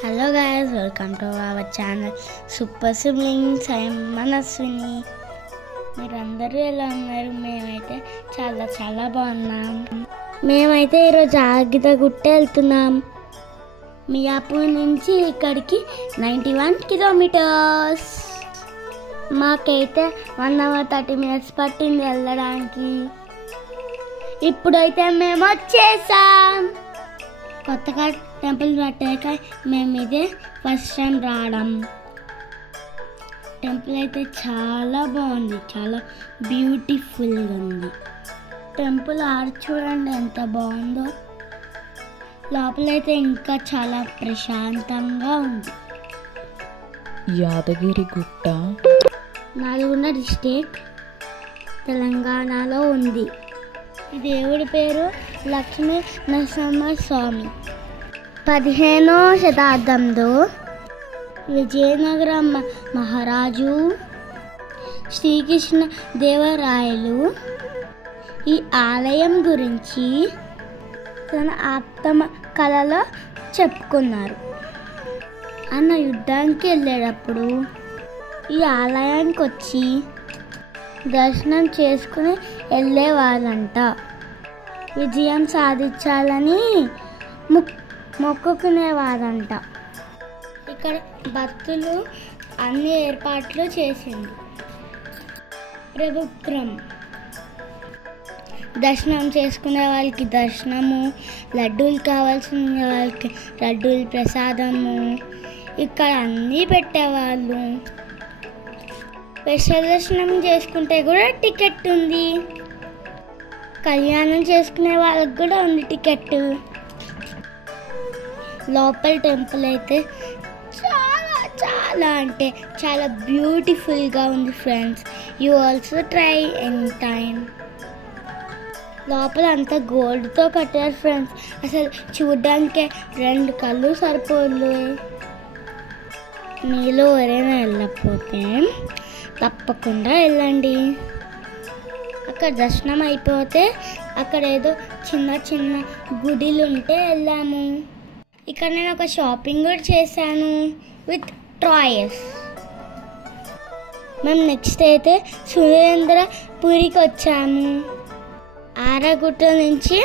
Hello guys, welcome to our channel Super Siblings. I am Manaswini. మీరందరూ ఎలా ఉన్నారు? మేమైతే చాలా బాగున్నాం. మేమైతే ఈరోజు ఆగిదగుట్ట వెళ్తున్నాం. మియాపూర్ నుంచి ఇక్కడికి 91 కిలోమీటర్స్. మాకైతే 1 hour 30 minutes పట్టింది వెళ్ళడానికి. ఇప్పుడైతే మేము వచ్చేసాం. కొత్తగా టెంపుల్ కట్టాక మేము ఇదే ఫస్ట్ టైం రావడం. టెంపుల్ అయితే చాలా బాగుంది, చాలా బ్యూటిఫుల్గా ఉంది. టెంపుల్ ఆర్చ్ చూడండి ఎంత బాగుందో. లోపలైతే ఇంకా చాలా ప్రశాంతంగా ఉంది. యాదగిరి గుట్ట నల్గొండ డిస్ట్రిక్ట్ తెలంగాణలో ఉంది. ఈ దేవుడి పేరు లక్ష్మీ నరసింహస్వామి. 15వ శతాబ్దంలో విజయనగర మహారాజు శ్రీకృష్ణ దేవరాయలు ఈ ఆలయం గురించి తన ఆప్తమ కళలో చెప్పుకున్నారు. అన్న యుద్ధానికి వెళ్ళేటప్పుడు ఈ ఆలయానికి వచ్చి దర్శనం చేసుకుని వెళ్ళేవాళ్ళంట. విజయం సాధించాలని మొక్కుకునేవారంట. ఇక్కడ భక్తులు అన్ని ఏర్పాట్లు చేసింది ప్రభుత్వం. దర్శనం చేసుకునే వాళ్ళకి దర్శనము, లడ్డూలు కావాల్సిన వాళ్ళకి లడ్డూలు ప్రసాదము ఇక్కడ అన్నీ పెట్టేవాళ్ళు. స్పెషల్ దర్శనం చేసుకుంటే కూడా టికెట్ ఉంది. కళ్యాణం చేసుకునే వాళ్ళకి కూడా ఉంది టికెట్. లోపల టెంపుల్ అయితే చాలా బ్యూటిఫుల్గా ఉంది friends. You also try any time. లోపల అంతా గోల్డ్తో కట్టారు ఫ్రెండ్స్. అసలు చూడ్డానికే 2 కళ్ళు సరిపోదు. మీలో ఎవరైనా వెళ్ళకపోతే తప్పకుండా వెళ్ళండి. అక్కడ దర్శనం అయిపోతే అక్కడ ఏదో చిన్న గుడిలు ఉంటే వెళ్ళాము. ఇక్కడ నేను ఒక షాపింగ్ కూడా చేశాను విత్ టాయ్స్. మేము నెక్స్ట్ అయితే సురేంద్రపురికి వచ్చాము. ఆరగుట్ట నుంచి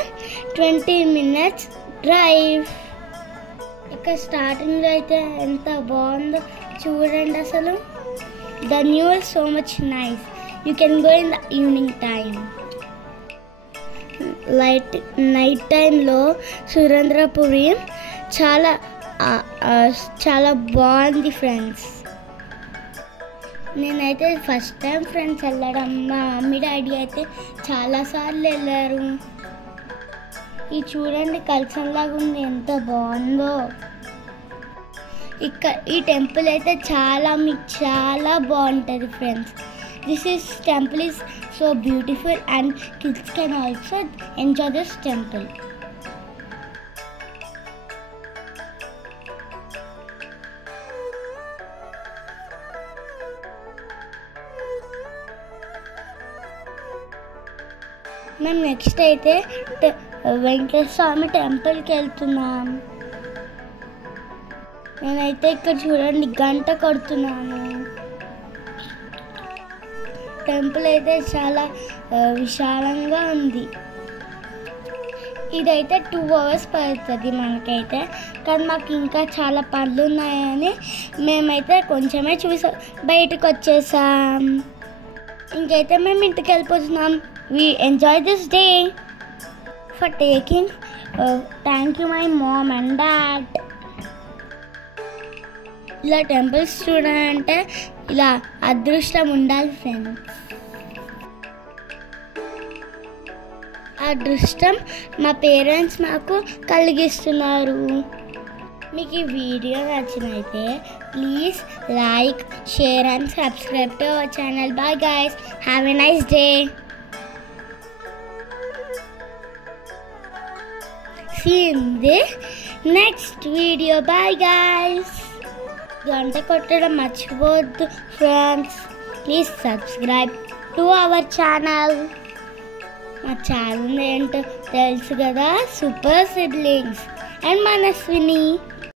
20 minutes డ్రైవ్. ఇక్కడ స్టార్టింగ్లో అయితే ఎంత బాగుందో చూడండి. అసలు the view is so much nice. You can go in the evening time. Night టైంలో సురేంద్రపురి చాలా బాగుంది ఫ్రెండ్స్. నేనైతే ఫస్ట్ టైం ఫ్రెండ్స్ వెళ్ళడం. మా మమ్మీ డాడీ అయితే చాలాసార్లు వెళ్ళారు. ఇది చూడండి కలసంలాగా ఉంది, ఎంత బాగుందో. ఈ టెంపుల్ అయితే చాలా బాగుంటుంది friends. This temple is so beautiful and kids can also enjoy this temple. మేము నెక్స్ట్ అయితే వెంకటేశ్వర స్వామి టెంపుల్కి వెళ్తున్నాం. నేనైతే ఇక్కడ చూడండి గంట కొడుతున్నాను. టెంపుల్ అయితే చాలా విశాలంగా ఉంది. ఇదైతే 2 hours పడుతుంది మనకైతే. కానీ మాకు ఇంకా చాలా పనులు ఉన్నాయని మేమైతే కొంచెమే చూసి బయటకు వచ్చేసాం. ఇంకైతే మేము ఇంటికి వెళ్ళిపోతున్నాం. We enjoy this day for taking. Thank you my mom and dad. ఇలా టెంపుల్స్ చూడాలంటే ఇలా అదృష్టం ఉండాలి ఫ్రెండ్స్. అదృష్టం మా పేరెంట్స్ మాకు కలిగిస్తున్నారు. మీకు ఈ వీడియో నచ్చినైతే please like, share and subscribe to our channel. Bye guys, have a nice day. See you in the next video. Bye guys. గంట కొట్టడం మర్చిపోవద్దు friends. Please subscribe to our channel. మా ఛానల్ ఏంటో తెలుసు కదా, సూపర్ సిబ్లింగ్స్ అండ్ మనస్విని.